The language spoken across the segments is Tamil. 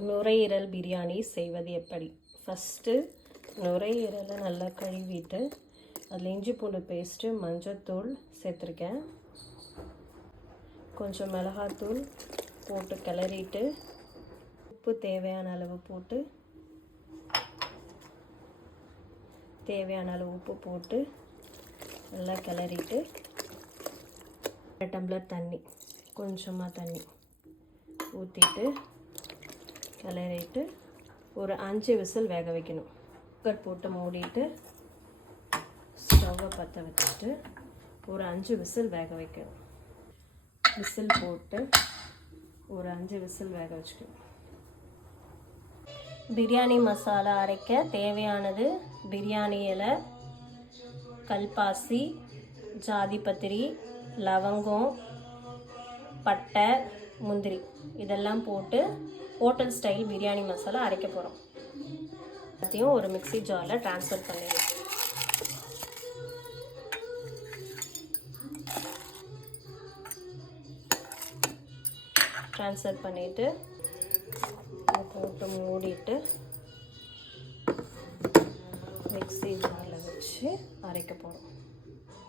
நுரையீரல் பிரியாணி செய்வது எப்படி? ஃபஸ்ட்டு நுரையீரலை நல்லா கழுவிட்டு அதில் இஞ்சி பூண்டு பேஸ்ட்டு, மஞ்சத்தூள் சேர்த்துருக்கேன். கொஞ்சம் மிளகாத்தூள் போட்டு கிளறிட்டு, உப்பு தேவையான அளவு போட்டு உப்பு போட்டு நல்லா கிளறிட்டு, 1 டம்ளர் தண்ணி, கொஞ்சமாக தண்ணி ஊற்றிட்டு கிளறிட்டு ஒரு 5 விசில் வேக வைக்கணும். குக்கர் போட்டு மூடிட்டு ஸ்டவ்வை பற்ற வச்சுட்டு ஒரு 5 விசில் வேக வைக்கணும். விசில் போட்டு ஒரு 5 விசில் வேக வச்சுக்கணும். பிரியாணி மசாலா அரைக்க தேவையானது பிரியாணி இலை, கல்பாசி, ஜாதிபத்திரி, லவங்கம், பட்டை, முந்திரி இதெல்லாம் போட்டு ஹோட்டல் ஸ்டைல் பிரியாணி மசாலா அரைக்க போகிறோம். எல்லாத்தையும் ஒரு மிக்ஸி ஜாரில் ட்ரான்ஸ்ஃபர் பண்ணிடலாம். ட்ரான்ஸ்ஃபர் பண்ணிவிட்டு போட்டு மூடிட்டு மிக்ஸி ஜாரில் வச்சு அரைக்க போகிறோம்.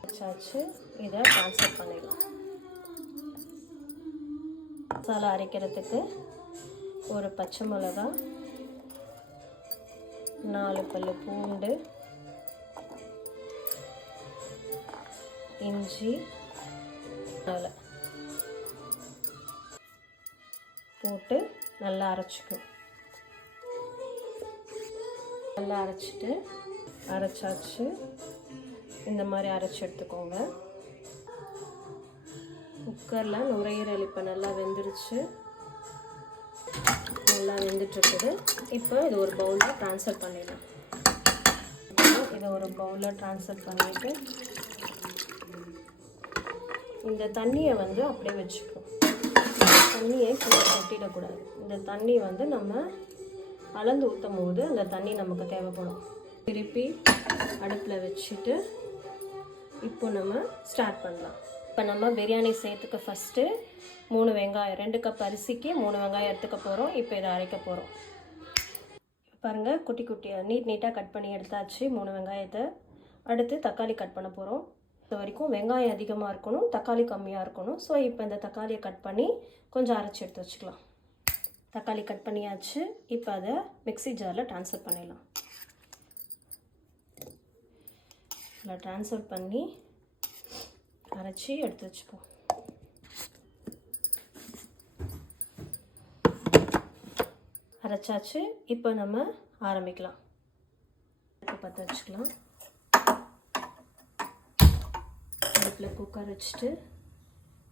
வச்சாச்சு, இதை ட்ரான்ஸ்ஃபர் பண்ணிடலாம். மசாலா அரைக்கிறதுக்கு ஒரு பச்சை மிளகா, 4 பல்லு பூண்டு, இஞ்சி போட்டு நல்லா அரைச்சிக்கும். நல்லா அரைச்சாச்சு. இந்த மாதிரி அரைச்சி எடுத்துக்கோங்க. குக்கரில் நுரையீரல் இப்போ நல்லா வெந்துருச்சு, நல்லா வெந்துட்டுருக்குது. இப்போ இது ஒரு பவுலில் ட்ரான்ஸ்ஃபர் பண்ணிடலாம். இதை ஒரு பவுலில் ட்ரான்ஸ்ஃபர் பண்ணிவிட்டு இந்த தண்ணியை அப்படியே வச்சுக்கணும். தண்ணியை கொட்டிடக்கூடாது. இந்த தண்ணி நம்ம அளந்து ஊற்றும் போது அந்த தண்ணி நமக்கு தேவைப்படும். திருப்பி அடுப்பில் வச்சுட்டு இப்போ நம்ம ஸ்டார்ட் பண்ணலாம். இப்போ நம்ம பிரியாணி செய்யறதுக்கு ஃபஸ்ட்டு 3 வெங்காயம், 2 கப் அரிசிக்கு 3 வெங்காயம் எடுத்துக்க போகிறோம். இப்போ இதை அரைக்க போகிறோம். பாருங்கள், குட்டி குட்டியாக நீட்டாக கட் பண்ணி எடுத்தாச்சு 3 வெங்காயத்தை. அடுத்து தக்காளி கட் பண்ண போகிறோம். இது வரைக்கும் வெங்காயம் அதிகமாக இருக்கணும், தக்காளி கம்மியாக இருக்கணும். ஸோ இப்போ இந்த தக்காளியை கட் பண்ணி கொஞ்சம் அரைச்சி எடுத்து வச்சுக்கலாம். தக்காளி கட் பண்ணியாச்சு. இப்போ அதை மிக்ஸி ஜாரில் ட்ரான்ஸ்ஃபர் பண்ணிடலாம். இதில் ட்ரான்ஸ்ஃபர் பண்ணி அரைச்சி எடுத்து வச்சுப்போம். அரைச்சாச்சு. இப்போ நம்ம ஆரம்பிக்கலாம். பற்ற வச்சுக்கலாம். அடுப்பில் குக்கர் வச்சுட்டு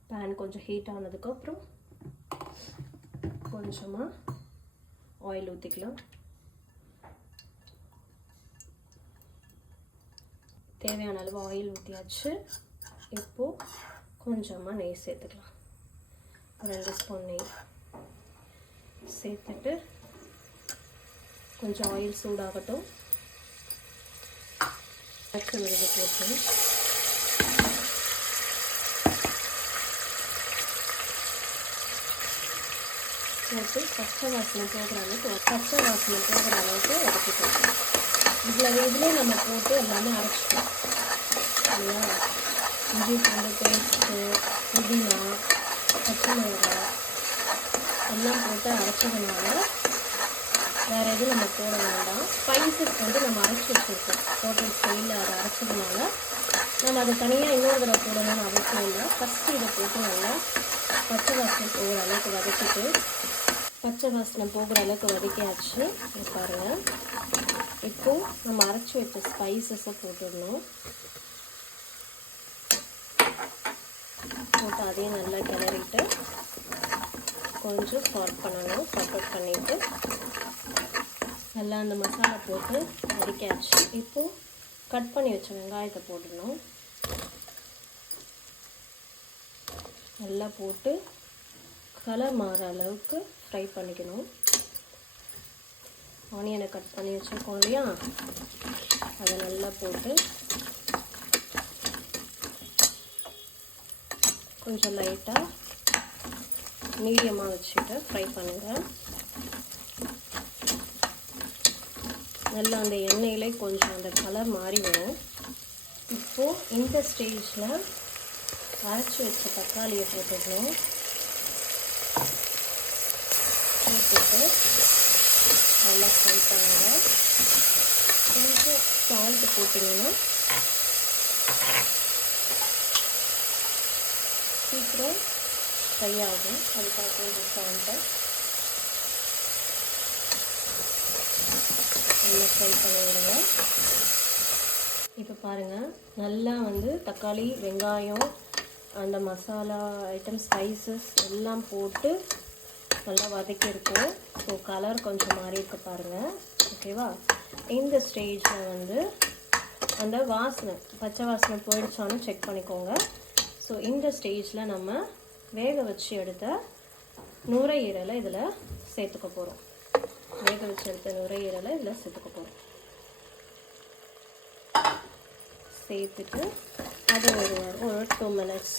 பேன் கொஞ்சம் ஹீட் ஆனதுக்கப்புறம் கொஞ்சமாக ஆயில் ஊற்றிக்கலாம். தேவையான அளவு ஆயில் ஊற்றியாச்சு. இப்போது கொஞ்சமாக நெய் சேர்த்துக்கலாம். 2 ஸ்பூன் நெய் சேர்த்துட்டு கொஞ்சம் ஆயில் சூடாகட்டும். பச்சை மிளகு போட்டு பச்சை வாசனை போகிற அளவுக்கு எடுத்துக்கலாம். இதிலே நம்ம போட்டு எல்லாமே அரைச்சிக்கலாம் இல்லையா? இஞ்சி பூண்டு பேஸ்ட்டு, புதினா, பச்சை மிளகாய் எல்லாம் போட்டு அரைச்சதுனால வேறு எதுவும் நம்ம போட வேண்டாம். ஸ்பைசஸ் நம்ம அரைச்சி வச்சுருக்கோம். ஹோட்டல் ஸ்டைலில் அதை அரைச்சதுனால நம்ம அதை தனியாக இன்னொரு தடவை போடணும்னு அவசியம் இல்லை. ஃபஸ்ட்டு இதை போட்டு நல்லா பச்சை வாசனை போகிற அளவுக்கு வதக்கிட்டு, பச்சை வாசனை போகிற அளவுக்கு வதக்கியாச்சு. பாருங்கள், இப்போது நம்ம அரைச்சி வச்ச ஸ்பைசஸை போட்டுடணும். போட்டு அதையும் நல்லா கிளறிட்டு கொஞ்சம் சால்ட் பண்ணணும். சால்ட் பண்ணிவிட்டு நல்லா அந்த மசாலா போட்டு வதக்கியாச்சு. இப்போது கட் பண்ணி வச்ச வெங்காயத்தை போட்டுடணும். நல்லா போட்டு கலர் மாற அளவுக்கு ஃப்ரை பண்ணிக்கணும். ஆனியனை கட் பண்ணி வச்சுருக்கோம் இல்லையா, அதை நல்லா போட்டு கொஞ்சம் லைட்டாக மீடியமாக வச்சுட்டு ஃப்ரை பண்ணுங்கள். நல்லா அந்த எண்ணெயிலே கொஞ்சம் அந்த கலர் மாறி வரும். இப்போது இந்த ஸ்டேஜில் அரைச்சி வச்ச தக்காளியை போட்டுக்கணும். போட்டுட்டு நல்லா ஃப்ரை பண்ணுங்க. கொஞ்சம் சால்ட்டு போட்டிங்கன்னா சீக்கிரம் ஃப்ரை ஆகும். அதுக்காக கொஞ்சம் சால்ட்டை நல்லா ஃப்ரை பண்ணி விடுங்க. இப்போ பாருங்கள், நல்லா வந்து தக்காளி, வெங்காயம், அந்த மசாலா ஐட்டம், ஸ்பைசஸ் எல்லாம் போட்டு நல்லா வதக்கியிருக்கோம். ஸோ கலர் கொஞ்சம் மாறி இருக்கு பாருங்கள். ஓகேவா? இந்த ஸ்டேஜில் வந்து அந்த வாசனை, பச்சை வாசனை போயிடுச்சான்னு செக் பண்ணிக்கோங்க. ஸோ இந்த ஸ்டேஜில் நம்ம வேக வச்சு எடுத்த நுரையீரலை இதில் சேர்த்துக்க போகிறோம். வேக வச்சு எடுத்த நுரையீரலை இதில் சேர்த்துக்க போகிறோம். சேர்த்துட்டு அது ஒரு 2 மினிட்ஸ்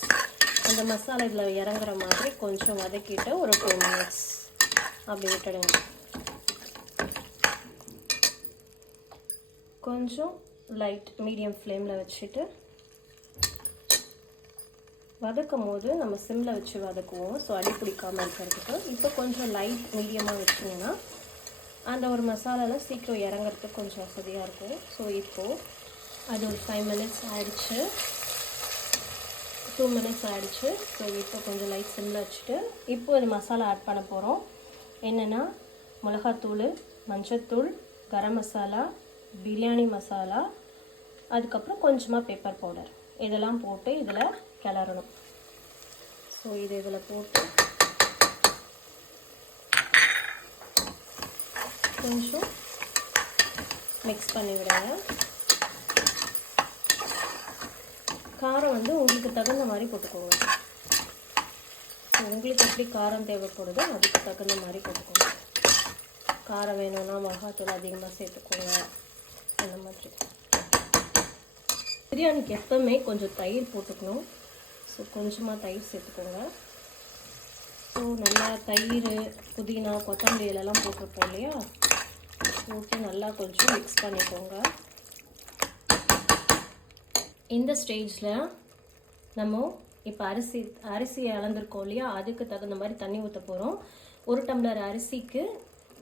அந்த மசாலா இதில் இறங்குற மாதிரி கொஞ்சம் வதக்கிட்டு ஒரு 2 மினிட்ஸ் அப்படி விட்டுடுங்க. கொஞ்சம் லைட் மீடியம் ஃப்ளேமில் வச்சுட்டு வதக்கும் போது நம்ம சிம்மில் வச்சு வதக்குவோம். ஸோ அடி பிடிக்காமல் இருக்கிறதுக்கு. இப்போ கொஞ்சம் லைட் மீடியமாக வச்சிங்கன்னா அந்த ஒரு மசாலாவில் சீக்கிரம் இறங்குறதுக்கு கொஞ்சம் வசதியாக இருக்கும். ஸோ இப்போது அது ஒரு 5 மினிட்ஸ் ஆகிடுச்சு, 2 மினிட்ஸ் ஆகிடுச்சு. ஸோ இப்போ கொஞ்சம் லைட் சிம்மில் வச்சுட்டு இப்போ இந்த மசாலா ஆட் பண்ண போகிறோம். என்னென்னா மிளகாத்தூள், மஞ்சத்தூள், கரம் மசாலா, பிரியாணி மசாலா, அதுக்கப்புறம் கொஞ்சமாக பெப்பர் பவுடர், இதெல்லாம் போட்டு இதில் கிளறணும். ஸோ இது இதில் போட்டு கொஞ்சம் மிக்ஸ் பண்ணி விடுங்க. காரம் வந்து உங்களுக்கு தகுந்த மாதிரி போட்டுக்கோங்க. உங்களுக்கு எப்படி காரம் தேவைப்படுதோ அதுக்கு தகுந்த மாதிரி போட்டுக்கோங்க. காரம் வேணும்னா மிளகாத்தூள் அதிகமாக சேர்த்துக்கோங்க. அந்த மாதிரி பிரியாணிக்கு எப்பவுமே கொஞ்சம் தயிர் போட்டுக்கணும். ஸோ கொஞ்சமாக தயிர் சேர்த்துக்கோங்க. ஸோ நல்லா தயிர், புதினா, கொத்தமல்லி எல்லாம் போட்டிருப்போம் இல்லையா, போட்டு நல்லா கொஞ்சம் மிக்ஸ் பண்ணிக்கோங்க. இந்த ஸ்டேஜில் நம்ம இப்போ அரிசி அளந்துருக்கோம் இல்லையா, அதுக்கு தகுந்த மாதிரி தண்ணி ஊற்ற போகிறோம். 1 டம்ளர் அரிசிக்கு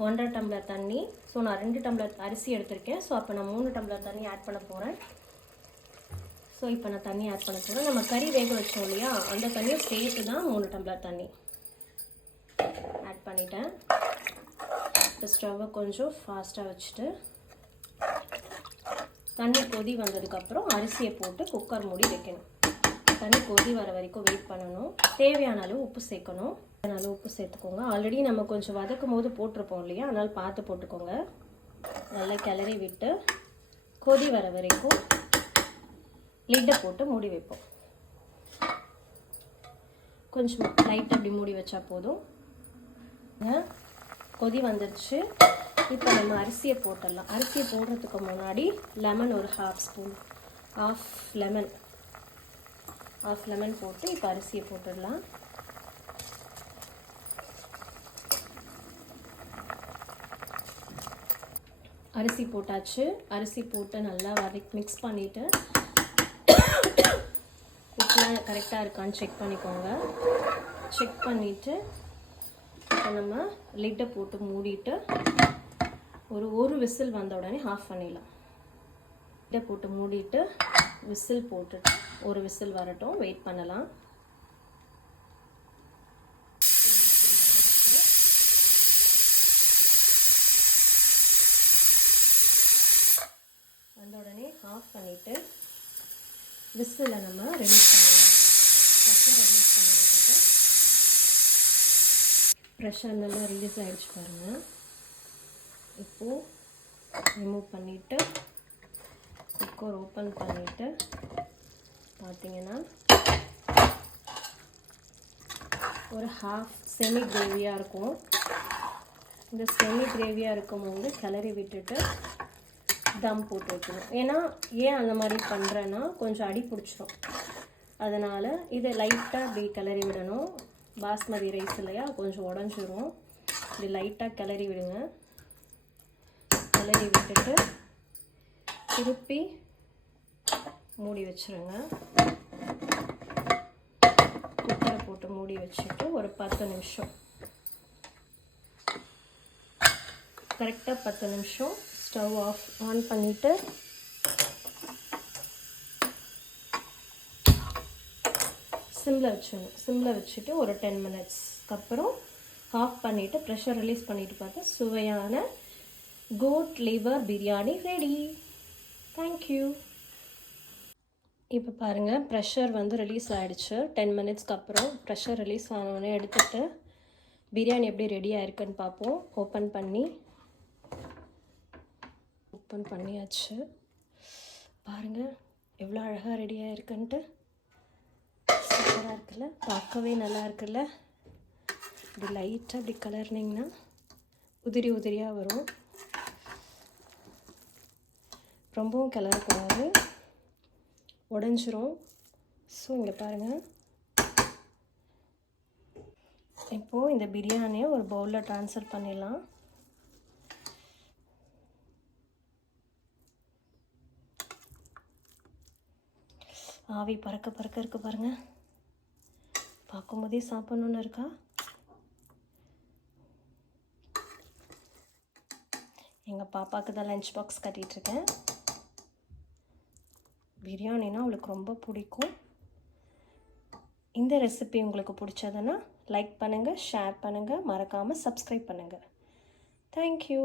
1.5 டம்ளர் தண்ணி. ஸோ நான் 2 டம்ளர் அரிசி எடுத்திருக்கேன். ஸோ அப்போ நான் 3 டம்ளர் தண்ணி ஆட் பண்ண போகிறேன். ஸோ இப்போ நான் தண்ணி ஆட் பண்ண போகிறேன். நம்ம கறி வேக வச்சோம் இல்லையா, அந்த தண்ணியை சேர்த்து தான் 3 டம்ளர் தண்ணி ஆட் பண்ணிட்டேன். இப்போ ஸ்டவ்வை கொஞ்சம் ஃபாஸ்ட்டாக வச்சுட்டு தண்ணி கொதி வந்ததுக்கப்புறம் அரிசியை போட்டு குக்கர் மூடி வைக்கணும். தண்ணி கொதி வர வரைக்கும் வெயிட் பண்ணணும். தேவையான அளவு உப்பு சேர்க்கணும். அதனால உப்பு சேர்த்துக்கோங்க. ஆல்ரெடி நம்ம கொஞ்சம் வதக்கும் போது போட்டிருப்போம் இல்லையா, அதனால் பார்த்து போட்டுக்கோங்க. நல்லா கிளறி விட்டு கொதி வர வரைக்கும் லிட்டை போட்டு மூடி வைப்போம். கொஞ்சம் லைட்டாக அப்படி மூடி வச்சா போதும். கொதி வந்துடுச்சு. இப்போ நம்ம அரிசியை போட்டுடலாம். அரிசியை போடுறதுக்கு முன்னாடி லெமன் ஒரு ஹாஃப் லெமன் போட்டு இப்போ அரிசியை போட்டுடலாம். அரிசி போட்டாச்சு. அரிசி போட்டு நல்லா மிக்ஸ் பண்ணிவிட்டு உப்புலாம் கரெக்டாக இருக்கான்னு செக் பண்ணிக்கோங்க. செக் பண்ணிவிட்டு இப்போ நம்ம லிட்டை போட்டு மூடிட்டு ஒரு விசில் வந்த உடனே ஆஃப் பண்ணிடலாம். லிட்டை போட்டு மூடிட்டு விசில் போட்டுட்டு ஒரு விசில் வரட்டும், வெயிட் பண்ணலாம். ஒரு விசில் வந்துருச்சு. வந்த உடனே ஆஃப் பண்ணிவிட்டு விசிலை நம்ம ரிலீஸ் பண்ணிடலாம். ப்ரெஷர் ரிலீஸ் பண்ணி விட்டுட்டு ப்ரெஷர் நல்லா ரிலீஸ் ஆகிடுச்சு பாருங்கள். இப்போது ரிமூவ் பண்ணிவிட்டு குக்கர் ஓப்பன் பண்ணிவிட்டு பார்த்தீங்கன்னா ஒரு ஹாஃப் செமி கிரேவியாக இருக்கும். இந்த செமி கிரேவியாக இருக்கும்போது கிளறி விட்டுட்டு தம் போட்டு வைக்கணும். ஏன் அந்த மாதிரி பண்ணுறேன்னா கொஞ்சம் அடி பிடிச்சிரும். அதனால் இதை லைட்டாக இப்படி கிளறி விடணும். பாஸ்மதி ரைஸ் இல்லையா, கொஞ்சம் உடஞ்சிரும். இப்படி லைட்டாக கிளறி விடுங்க. கிளறி விட்டுட்டு திருப்பி மூடி வச்சுருங்க. குக்கரை போட்டு மூடி வச்சுட்டு ஒரு 10 நிமிஷம், கரெக்டாக 10 நிமிஷம் ஸ்டவ் ஆன் பண்ணிவிட்டு சிம்மில் வச்சுட்டு ஒரு 10 மினிட்ஸ்க்கு அப்புறம் ஆஃப் பண்ணிவிட்டு ப்ரெஷர் ரிலீஸ் பண்ணிவிட்டு பார்த்தா சுவையான goat liver biryani ready. Thank you. இப்போ பாருங்கள், ப்ரெஷர் வந்து ரிலீஸ் ஆகிடுச்சு. 10 மினிட்ஸ்க்கு அப்புறம் ப்ரெஷர் ரிலீஸ் ஆனோடனே எடுத்துகிட்டு பிரியாணி எப்படி ரெடியாக இருக்குன்னு பார்ப்போம். ஓப்பன் பண்ணியாச்சு. பாருங்கள் எவ்வளோ அழகாக ரெடியாக இருக்குன்ட்டு. சூப்பராக இருக்குல்ல, பார்க்கவே நல்லா இருக்குல்ல. இப்படி லைட்டாக இப்படி கலர்னிங்கன்னா உதிரியாக வரும். ரொம்பவும் கிளறக்கூடாது, உடஞ்சிரும். ஸோ இங்கே பாருங்கள். இப்போது இந்த பிரியாணியை ஒரு பவுலில் ட்ரான்ஸ்ஃபர் பண்ணிடலாம். ஆவி பறக்க இருக்கு பாருங்கள். பார்க்கும்போதே சாப்பிட்ணுன்னு இருக்கா. எங்கள் பாப்பாவுக்கு தான் லஞ்ச் பாக்ஸ் கட்டிகிட்ருக்கேன். பிரியாணினா அவளுக்கு ரொம்ப பிடிக்கும். இந்த ரெசிபி உங்களுக்கு பிடிச்சதுன்னா லைக் பண்ணுங்கள், ஷேர் பண்ணுங்கள், மறக்காமல் சப்ஸ்கிரைப் பண்ணுங்கள். தேங்க்யூ.